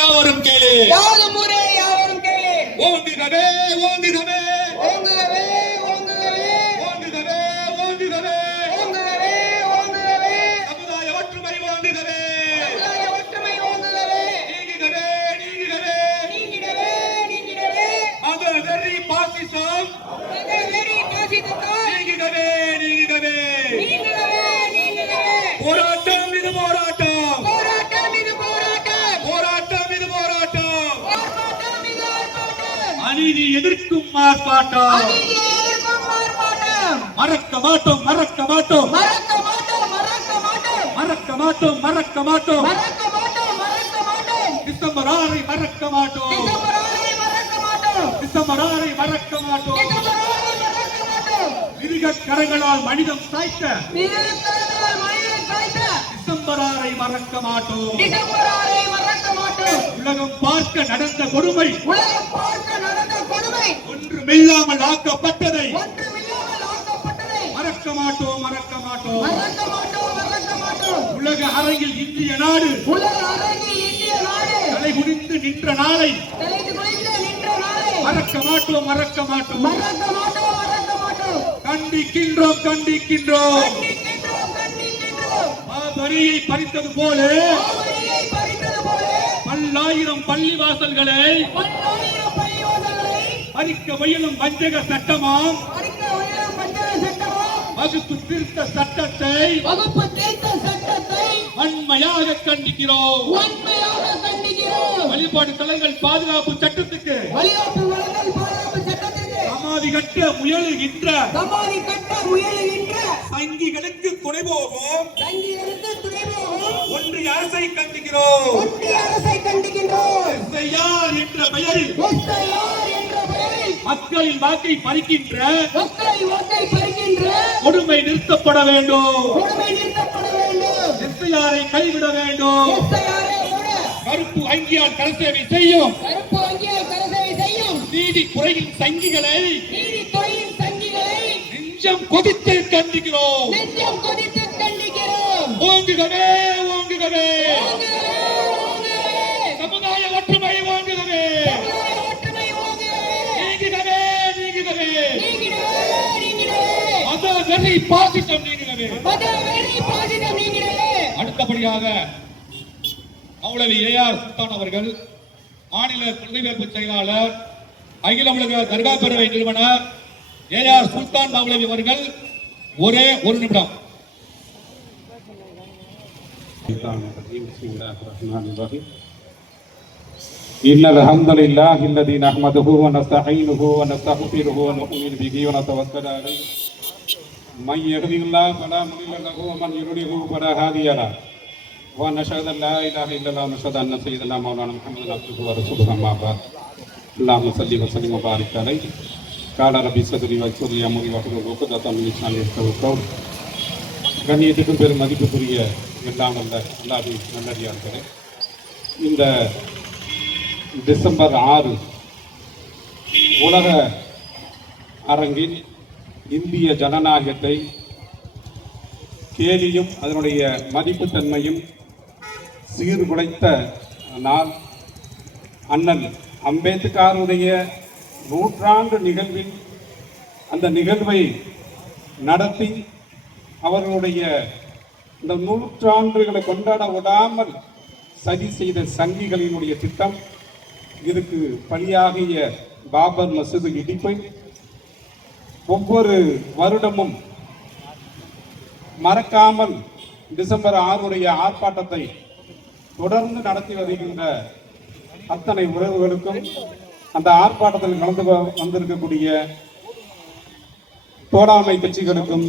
யாவரும் கேளு. யாரும் ஊரே யாவரும் கேளு. ஓங்குகவே ஓங்குகவே. ஓங்குகவே ஓங்குகவே. ஓங்குகவே ஓங்குகவே. ஓங்குகவே ஓங்குகவே. சமுதாய ஒற்றுமை ஓங்குகவே. சமுதாய ஒற்றுமை ஓங்குகவே. நீங்குகவே நீங்குகவே. நீங்கிடவே நீங்கிடவே. மத வெறி பாசிசம். வெறி நீங்குகவே நீங்குகவே. போராட்டம் அநீதி எதிர்க்கும் ஆர்ப்பாட்டம் மறக்க மாட்டோம் மறக்க மாட்டோம் மறக்க மாட்டோம் மறக்க மாட்டோம் மறக்க மாட்டோம் மறக்க மாட்டோம் மறக்க மாட்டோம் மறக்க மாட்டோம் டிசம்பர் ஆறை மறக்க மாட்டோம் டிசம்பர் ஆறை மறக்க மாட்டோம் டிசம்பர் ஆறை மறக்க மாட்டோம் டிசம்பர் ஆறை மறக்க மாட்டோம் மிருக கரங்களால் மனிதம் சாய்த்த நீலக்கடலால் மனிதனை சாய்த்த டிசம்பர் ஆறை மறக்க மாட்டோம் டிசம்பர் ஆறை மறக்க மாட்டோம் உலகம் பார்க்க நடந்த கொடுமை உலகம் பார்க்க ஒன்றும் இல்லாமல் ஆக்கப்பட்டதை. மறக்க மாட்டோம் மறக்க மாட்டோம். உலக அறையில் இந்திய நாடு. தலை குடித்து நின்ற நாளை. மறக்க மாட்டோம் மறக்க மாட்டோம். கண்டிக்கின்றோம் கண்டிக்கின்றோம். வரியை பறித்தது போல. பல்லாயிரம் பள்ளி வாசல்களை பறிக்க முயலும் வஞ்சக சட்டமாம். வகுப்பு திருத்த சட்டத்தை வகுப்பு தேர்த்த சட்டத்தை வன்மையாக கண்டிக்கிறோம். உண்மையாக கண்டிக்கிறோம். வழிபாடு தலங்கள் பாதுகாப்பு சட்டத்துக்கு. வழிகாட்டு வழங்கல் பாதுகாப்பு சட்டத்திற்கு சமாதி கட்ட முயலுகின்ற சமாதி கட்ட முயலுகின்ற சங்கிகளுக்கு துணை போகும். துணைபோகும் ஒன்றிய அரசை கண்டிக்கிறோம். ஒன்றிய அரசை கண்டிக்கின்றோம். எஸ்ஐஆர் என்ற பெயரில் எஸ்ஐஆர் என்ற பெயரில் மக்களின் வாக்கை பறிக்கின்ற மக்களை வாக்கை பறிக்கின்ற கொடுமை நிறுத்தப்பட வேண்டும். கொடுமை நிறுத்தப்பட வேண்டும். எஸ்ஐஆரை கைவிட வேண்டும். எஸ்ஐஆரை கருப்பு அங்கியால் கரசேவை செய்யும். கருப்பு வங்கியால் கரசேவை செய்யும். நீதித்துறையின் சங்கிகளை நீதித்துறையின் சங்கிகளை நெஞ்சம் கொதித்து கண்டிக்கிறோம். நெஞ்சம் கொதித்து கண்டிக்கிறோம். ஓங்குகவே, ஓங்குகவே. வெறி பாசிசம் நீங்குகவே மத வெறி பாசிசம் நீங்கிடவே. அடுத்தபடியாக மௌலவி ஏஆர் சுல்தான் அவர்கள் மாநில கொள்கைவேற்பு செயலாளர் அகில உலக தர்கா பேரவை நிறுவனர் ஏஆர் சுல்தான் மௌலவி அவர்கள் ஒரே ஒரு நிமிடம் الشيطان الرجيم بسم الله الرحمن الرحيم إن الحمد لله الذي نحمده ونستعينه ونستغفره ونؤمن به ونتوكل عليه من يهده الله فلا مضل له ومن يضلله فلا هادي له ونشهد ان لا اله الا الله ونشهد ان سيدنا مولانا محمد عبده ورسوله اما بعد اللهم صل وسلم وبارك عليه قال ربي صدري ويسر لي امري واحلل عقدة من لساني يفقهوا قولي கண்ணியத்துக்கும் பெரும் மதிப்புக்குரிய எல்லாம் அல்ல அல்லாவின் நல்லடியார்களே இந்த டிசம்பர் ஆறு உலக அரங்கில் இந்திய ஜனநாயகத்தை கேலியும் அதனுடைய மதிப்புத்தன்மையும் சீர்குலைத்த நாள் அண்ணன் அம்பேத்கருடைய நூற்றாண்டு நிகழ்வில் அந்த நிகழ்வை நடத்தி அவர்களுடைய இந்த நூற்றாண்டுகளை கொண்டாட விடாமல் சதி செய்த சங்கிகளினுடைய திட்டம் இதுக்கு பலியாகிய பாபர் மசூது இடிப்பை ஒவ்வொரு வருடமும் மறக்காமல் டிசம்பர் ஆறுடைய ஆர்ப்பாட்டத்தை தொடர்ந்து நடத்தி வருகின்ற அத்தனை உறவுகளுக்கும் அந்த ஆர்ப்பாட்டத்தில் கலந்து வந்திருக்கக்கூடிய தோழாமை கட்சிகளுக்கும்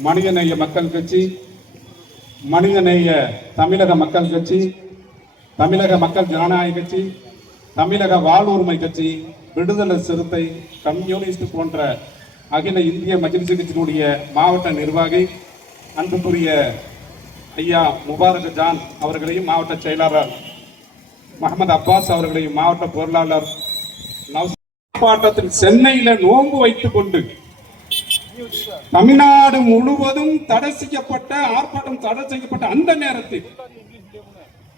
மனிதநேய மக்கள் கட்சி மனிதநேய தமிழக மக்கள் கட்சி தமிழக மக்கள் ஜனநாயக கட்சி தமிழக வாழ்வுரிமை கட்சி விடுதலை சிறுத்தை கம்யூனிஸ்ட் போன்ற அகில இந்திய மஜ்லிஸ் கட்சியினுடைய மாவட்ட நிர்வாகி அன்புக்குரிய ஐயா முபாரக் ஜான் அவர்களையும் மாவட்ட செயலாளர் முகமது அப்பாஸ் அவர்களையும் மாவட்ட பொருளாளர் நௌஸ் ஆர்ப்பாட்டத்தில் சென்னையில நோன்பு வைத்துக் கொண்டு தமிழ்நாடு முழுவதும் தடை செய்யப்பட்ட ஆர்ப்பாட்டம் தடை செய்யப்பட்ட அந்த நேரத்தில்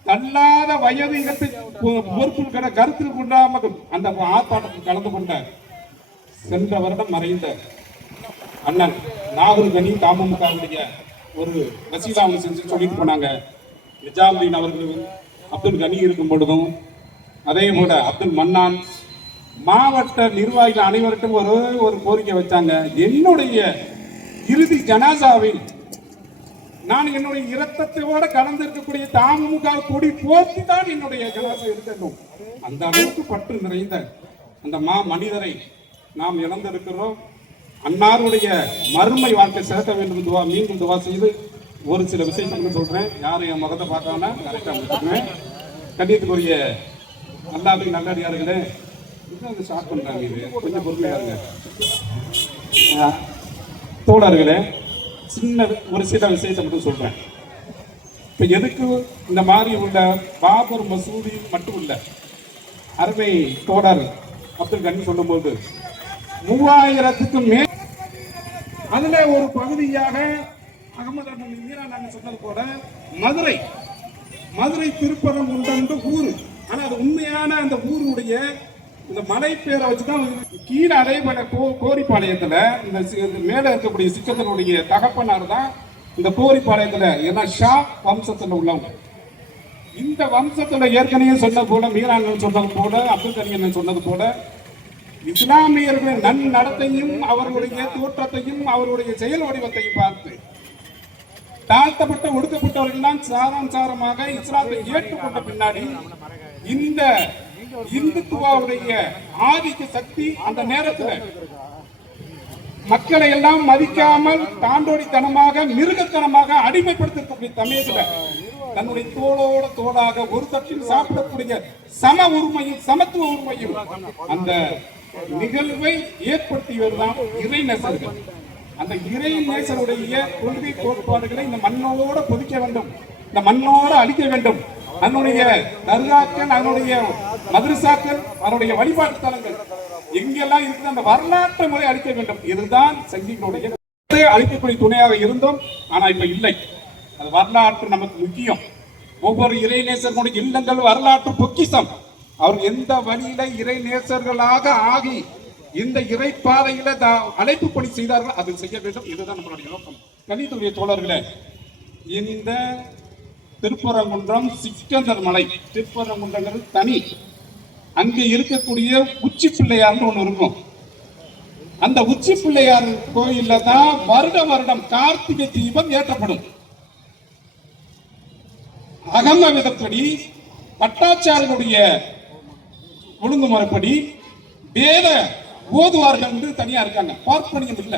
தள்ளாத வயது இடத்தில் பொறுப்பு கருத்தில் கொண்டாமல் அந்த ஆர்ப்பாட்டத்தில் கலந்து கொண்ட சென்ற வருடம் மறைந்த அண்ணன் நாகூர் கனி ஒரு ரசீதா அவங்க செஞ்சு சொல்லிட்டு போனாங்க. நிஜாமுதீன் அவர்களும் அப்துல் கனி இருக்கும் பொழுதும் அதே போல அப்துல் மன்னான் மாவட்ட நிர்வாகிகள் அனைவருக்கும் ஒரு ஒரு கோரிக்கை வச்சாங்க. என்னுடைய இறுதி ஜனாசாவில் நான் என்னுடைய இரத்தத்தோட கலந்து இருக்கக்கூடிய தாமுக கொடி போர்த்தி தான் என்னுடைய ஜனாசா இருக்கணும் அந்த அளவுக்கு பற்று நிறைந்த அந்த மா மனிதரை நாம் இழந்திருக்கிறோம் அன்னாருடைய மறுமை வாழ்க்கை சேர்க்க வேண்டும் துவா மீண்டும் துவா செய்து ஒரு சில விஷயங்கள் சொல்கிறேன் யாரும் என் முகத்தை பார்க்காம கரெக்டாக முடிச்சுக்குவேன் கண்ணியத்துக்குரிய அல்லாவுக்கு நல்லடியார்களே இன்னும் வந்து ஸ்டார்ட் பண்ணுறாங்க இது. கொஞ்சம் பொறுமையாக இருங்க. தோழர்களே சின்ன ஒரு சில விஷயத்தை மட்டும் சொல்கிறேன் இப்போ எதுக்கு இந்த மாதிரி உள்ள பாபர் மசூதி மட்டும் இல்லை அருமை தோழர் அப்துல் கனி சொல்லும்போது மூவாயிரத்துக்கு மேல். அதுல ஒரு பகுதியாக அகமது அண்ணன் மீரா நாங்கள் சொன்னது போல மதுரை மதுரை திருப்பரம் உண்டு ஊர். ஆனா அது உண்மையான அந்த ஊருடைய இந்த மலை பேரை வச்சுதான் கீழே அதே போல கோ- கோரிப்பாளையத்துல இந்த மேலே மேல இருக்கக்கூடிய சிக்கத்தனுடைய தகப்பனார் தான் இந்த கோரிப்பாளையத்துல ஏன்னா ஷா வம்சத்துல உள்ளவங்க. இந்த வம்சத்துல ஏற்கனவே சொன்னது போல மீரான் சொன்னது போல அப்துல் கரீம் சொன்னது போல இஸ்லாமியர்களின் நன்னடத்தையும் அவர்களுடைய தோற்றத்தையும் அவருடைய செயல் வடிவத்தையும் பார்த்து தாழ்த்தப்பட்ட ஒடுக்கப்பட்டவர்கள் தான் சாரம் சாரமாக இஸ்லாத்தை ஏற்றுக்கொண்ட பின்னாடி இந்த இந்துத்துவாவுடைய ஆதிக்க சக்தி அந்த நேரத்துல மக்களை எல்லாம் மதிக்காமல் தாண்டோடித்தனமாக மிருகத்தனமாக அடிமைப்படுத்தக்கூடிய சமயத்துல தன்னுடைய தோளோட தோளாக ஒரு தட்டில் சாப்பிடக்கூடிய சம உரிமையும் சமத்துவ உரிமையும் அந்த நிகழ்வை ஏற்படுத்தியவர்தான் இறை நேசர்கள். அந்த இறை நேசருடைய கொள்கை கோட்பாடுகளை இந்த மண்ணோட பொதிக்க வேண்டும். இந்த மண்ணோட அழிக்க வேண்டும். அதனுடைய தர்காக்கள் அதனுடைய மதுரசாக்கள் அதனுடைய வழிபாட்டு தலங்கள் எங்கெல்லாம் இருக்குது அந்த வரலாற்று முறை அழிக்க வேண்டும். இதுதான் சங்கிகளுடைய அழிக்கக்கூடிய துணையாக இருந்தோம். ஆனா இப்ப இல்லை. அது வரலாற்று நமக்கு முக்கியம். ஒவ்வொரு இறைநேசர்களுடைய இல்லங்கள் வரலாற்று பொக்கிஷம். அவர் எந்த வழியில இறைநேசர்களாக ஆகி இந்த இறைப்பாதையில தா- அழைப்பு பணி செய்தார்கள் அதை செய்ய வேண்டும். இதுதான் நம்மளுடைய நோக்கம். கணித்துடைய தோழர்களே இந்த திருப்பரங்குன்றம் சிக்கந்தர் மலை. திருப்பரங்குன்றங்கிறது தனி. அங்கே இருக்கக்கூடிய உச்சி பிள்ளையார்னு ஒன்று இருக்கும். அந்த உச்சி பிள்ளையார் கோயில்ல தான் வருட வருடம் கார்த்திகை தீபம் ஏற்றப்படும். அகம விதப்படி பட்டாச்சாரனுடைய ஒழுங்குமுறைப்படி வேத ஓதுவார்கள் என்று தனியா இருக்காங்க. பார்ப்பனியம் இல்ல.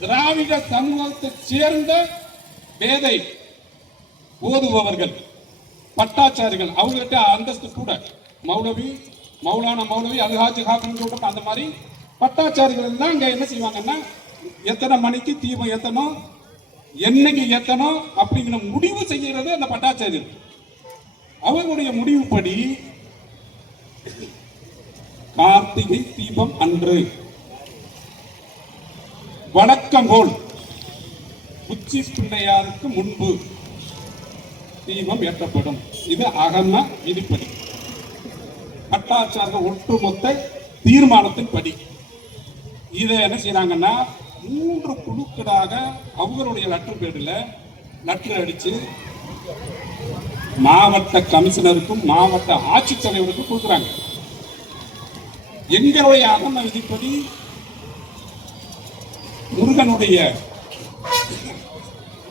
திராவிட சமூகத்தை சேர்ந்த வேதை ஓதுபவர்கள் பட்டாச்சாரிகள் அவங்ககிட்ட அந்தஸ்து கூட. மௌலவி மௌலான மௌலவி அல்ஹாஜி ஹாக்கன் கூட அந்த மாதிரி பட்டாச்சாரிகள் தான் அங்கே என்ன செய்வாங்கன்னா எத்தனை மணிக்கு தீபம் ஏத்தணும் என்னைக்கு ஏத்தணும் அப்படிங்கிற முடிவு செய்கிறது அந்த பட்டாச்சாரியர் அவங்களுடைய முடிவுப்படி கார்த்திகை தீபம் அன்று. வழக்கம் போல். உச்சி பிள்ளையாருக்கு முன்பு தீபம் ஏற்றப்படும். இது அகம விதிப்படி. பட்டாச்சார ஒட்டுமொத்த தீர்மானத்தின் படி இதை என்ன செய்யறாங்கன்னா மூன்று குழுக்களாக அவங்களுடைய லெட்டர் பேர்ல லெட்டர் அடிச்சு மாவட்ட கமிஷனருக்கும் மாவட்ட ஆட்சித்தலைவருக்கும் கொடுக்குறாங்க. எங்களுடைய அகம விதிப்படி முருகனுடைய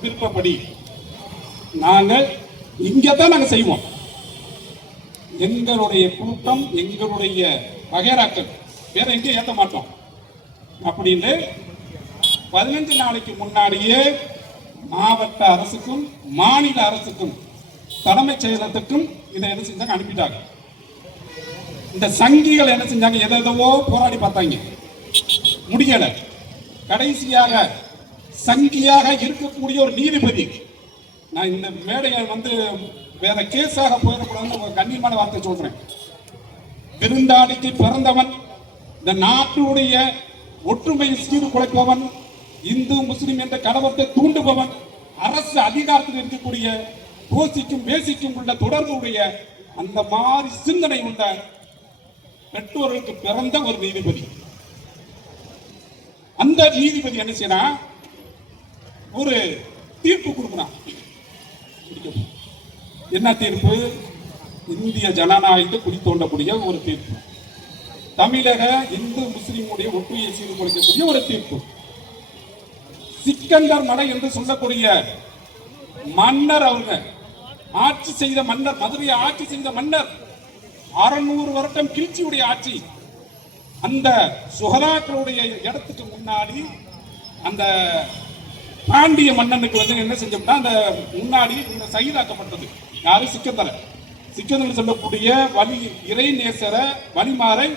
விருப்பப்படி நாங்கள் இங்கே தான் நாங்கள் செய்வோம். எங்களுடைய கூட்டம் எங்களுடைய வகைராக்கள் வேற எங்கேயும் ஏற்ற மாட்டோம். அப்படின்னு பதினஞ்சு நாளைக்கு முன்னாடியே மாவட்ட அரசுக்கும் மாநில அரசுக்கும் தலைமைச் செயலகத்துக்கும் இதை என்ன செஞ்சாங்க அனுப்பிட்டாங்க. இந்த சங்கிகள் என்ன செஞ்சாங்க? எதை எதவோ போராடி பார்த்தாங்க. முடியல. கடைசியாக சங்கியாக இருக்கக்கூடிய ஒரு நீதிபதி. நான் இந்த மேடையை வந்து வேற கேஸாக போயிடக்கூடாதுன்னு ஒரு கண்ணியமான வார்த்தை சொல்றேன். விருந்தாளிக்கு பிறந்தவன் இந்த நாட்டுடைய ஒற்றுமையை சீர்குலைப்பவன் இந்து முஸ்லிம் என்ற கலவரத்தை தூண்டுபவன் அரசு அதிகாரத்தில் இருக்கக்கூடிய கோசிக்கும் பேசிக்கும் உள்ள தொடர்புடைய அந்த மாதிரி சிந்தனை உள்ள பெற்றோர்களுக்கு பிறந்த ஒரு நீதிபதி. அந்த நீதிபதி என்ன செய்யணும் ஒரு தீர்ப்பு கொடுக்குறான் என்ன தீர்ப்பு? இந்திய ஜனநாயகத்தை குடி தோண்டக்கூடிய ஒரு தீர்ப்பு. தமிழக இந்து முஸ்லிமுடைய ஒற்றுமையை சீர்குலைக்கக்கூடிய ஒரு தீர்ப்பு. சிக்கந்தர் மலை என்று சொல்லக்கூடிய மன்னர் அவங்க. ஆட்சி செய்த மன்னர் மதுரையை ஆட்சி செய்த மன்னர். அறுநூறு வருடம் கிழிச்சியுடைய ஆட்சி. அந்த சுகதாக்களுடைய இடத்துக்கு முன்னாடி அந்த பாண்டிய மன்னனுக்கு வந்து என்ன செஞ்சோம்னா அந்த முன்னாடி இந்த சைதாக்கப்பட்டது யாரு? சிக்கந்தரன் சிக்கந்தர் சொல்லக்கூடிய வலி இறை நேசர வலிமாறை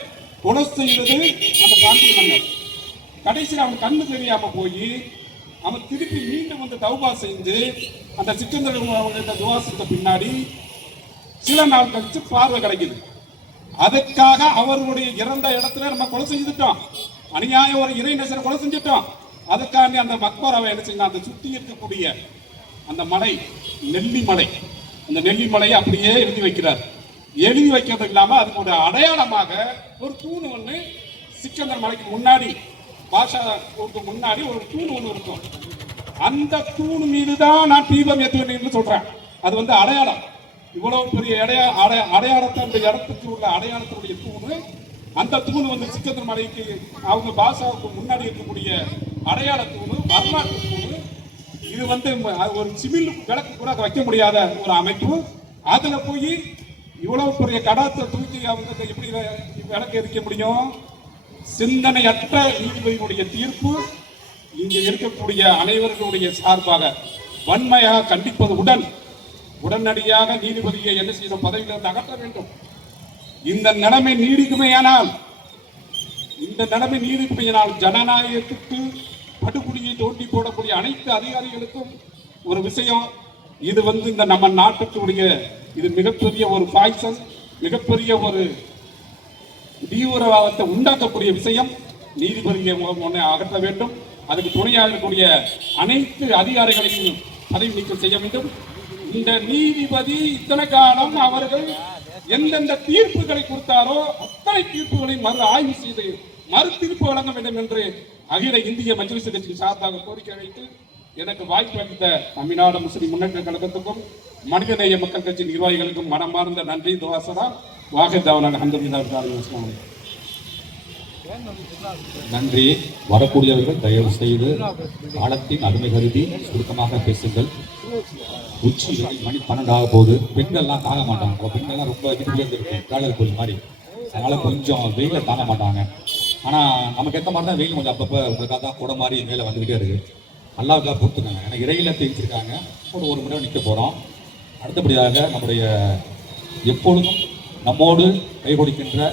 கொலை செய்தது அந்த பாண்டிய மன்னர் கடைசியில் அவன் கண்ணு தெரியாம போய் அவன் திருப்பி மீண்டும் வந்து தௌபா செஞ்சு அந்த சிக்கந்தர் அவங்க துவா செஞ்ச பின்னாடி சில நாள் கழிச்சு பார்வை கிடைக்குது. அதுக்காக அவர்களுடைய இறந்த இடத்துல நம்ம கொலை செஞ்சுட்டோம். அநியாயம் ஒரு இறை நேசரை கொலை செஞ்சுட்டோம். அதுக்காண்டி அந்த மக்பராவை என்ன செய்யணும்? அந்த சுத்தி இருக்கக்கூடிய அந்த மலை நெல்லி மலை. அந்த நெல்லி மலையை அப்படியே எழுதி வைக்கிறார். எழுதி வைக்கிறது இல்லாமல் அதுக்கு ஒரு அடையாளமாக ஒரு தூண் ஒன்று சிக்கந்தர் மலைக்கு முன்னாடி பாஷா கோருக்கு முன்னாடி ஒரு தூண் ஒன்று இருக்கும். அந்த தூண் மீது தான் நான் தீபம் ஏற்றுவேன் சொல்றேன். அது வந்து அடையாளம். இவ்வளவு பெரிய அடையா அடைய அடையாளத்தை அந்த இடத்துக்கு உள்ள அடையாளத்தினுடைய தூணு. அந்த தூண் வந்து சிக்கந்தர் மலைக்கு அவங்க பாஷாவுக்கு முன்னாடி இருக்கக்கூடிய அடையாள தூணு வரலாற்று தூணு. இது வந்து அது ஒரு சிவில் விளக்கு கூட வைக்க முடியாத ஒரு அமைப்பு. அதுல போய் இவ்வளவு பெரிய கடாத்தை தூக்கி அவங்க எப்படி விளக்கு எரிக்க முடியும்? சிந்தனையற்ற நீதிபதியினுடைய தீர்ப்பு. இங்கே இருக்கக்கூடிய அனைவர்களுடைய சார்பாக வன்மையாக கண்டிப்பது உடன் உடனடியாக நீதிபதியை என்ன செய்யணும் பதவியிலிருந்து அகற்ற வேண்டும். இந்த நிலைமை நீடிக்குமையானால் இந்த நிலைமை நீடிக்குமையானால் ஜனநாயகத்துக்கு படுகொலியை தோண்டி போடக்கூடிய அனைத்து அதிகாரிகளுக்கும் ஒரு விஷயம் இது வந்து இந்த நம்ம நாட்டுக்குடைய இது மிகப்பெரிய ஒரு பாய்ச்சல் மிகப்பெரிய ஒரு தீவிரவாதத்தை உண்டாக்கக்கூடிய விஷயம். நீதிபதியை ஒன்றை அகற்ற வேண்டும். அதுக்கு துணையாக இருக்கக்கூடிய அனைத்து அதிகாரிகளையும் பதவி நீக்கம் செய்ய வேண்டும். இந்த நீதிபதி இத்தனை காலம் அவர்கள் எந்தெந்த தீர்ப்புகளை கொடுத்தாரோ அத்தனை தீர்ப்புகளை மறு ஆய்வு செய்து மறு தீர்ப்பு வழங்க வேண்டும் என்று அகில இந்திய மஜ்லிஸ் கட்சி சார்பாக கோரிக்கை வைத்து எனக்கு வாய்ப்பு அளித்த தமிழ்நாடு முஸ்லிம் முன்னேற்ற கழகத்துக்கும் மனிதநேய மக்கள் கட்சி நிர்வாகிகளுக்கும் மனமார்ந்த நன்றி துவாசரா வாஹித் தவனாக நன்றி. வரக்கூடியவர்கள் தயவு செய்து காலத்தின் அருமை கருதி சுருக்கமாக பேசுங்கள். உச்சி மணி பன்னெண்டு ஆக போகுது. பெண்கள்லாம் தாங்க மாட்டாங்க. பெண்கள்லாம் ரொம்ப வீட்டுக்குள்ளே இருக்கும் காலர் கோயில் மாதிரி. அதனால கொஞ்சம் வெயில தாங்க மாட்டாங்க. ஆனால் நமக்கு ஏற்ற மாதிரி தான் வெயில் கொஞ்சம் அப்பப்போ உங்களுக்காக தான் கூட மாதிரி மேலே வந்துகிட்டே இருக்கு. அல்லாவுக்காக பொறுத்துக்காங்க. ஏன்னா இறையில தெரிஞ்சிருக்காங்க ஒரு ஒரு மணி நேரம் நிற்க போகிறோம் அடுத்தபடியாக நம்முடைய எப்பொழுதும் நம்மோடு கை கொடுக்கின்ற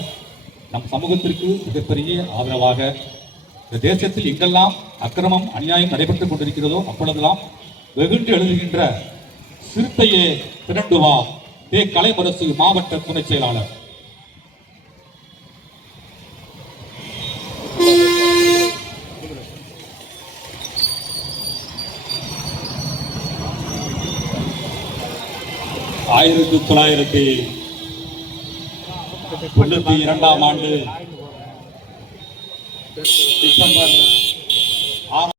நம் சமூகத்திற்கு மிகப்பெரிய ஆதரவாக இந்த தேசத்தில் எங்கெல்லாம் அக்கிரமம் அநியாயம் நடைபெற்றுக் கொண்டிருக்கிறதோ அப்பொழுதெல்லாம் வெகுண்டு எழுதுகின்ற சிறுத்தையே திரண்டு வா தே கலைமரசு மாவட்ட துணை செயலாளர். ஆயிரத்தி தொள்ளாயிரத்தி தொண்ணூத்தி இரண்டாம் ஆண்டு டிசம்பர்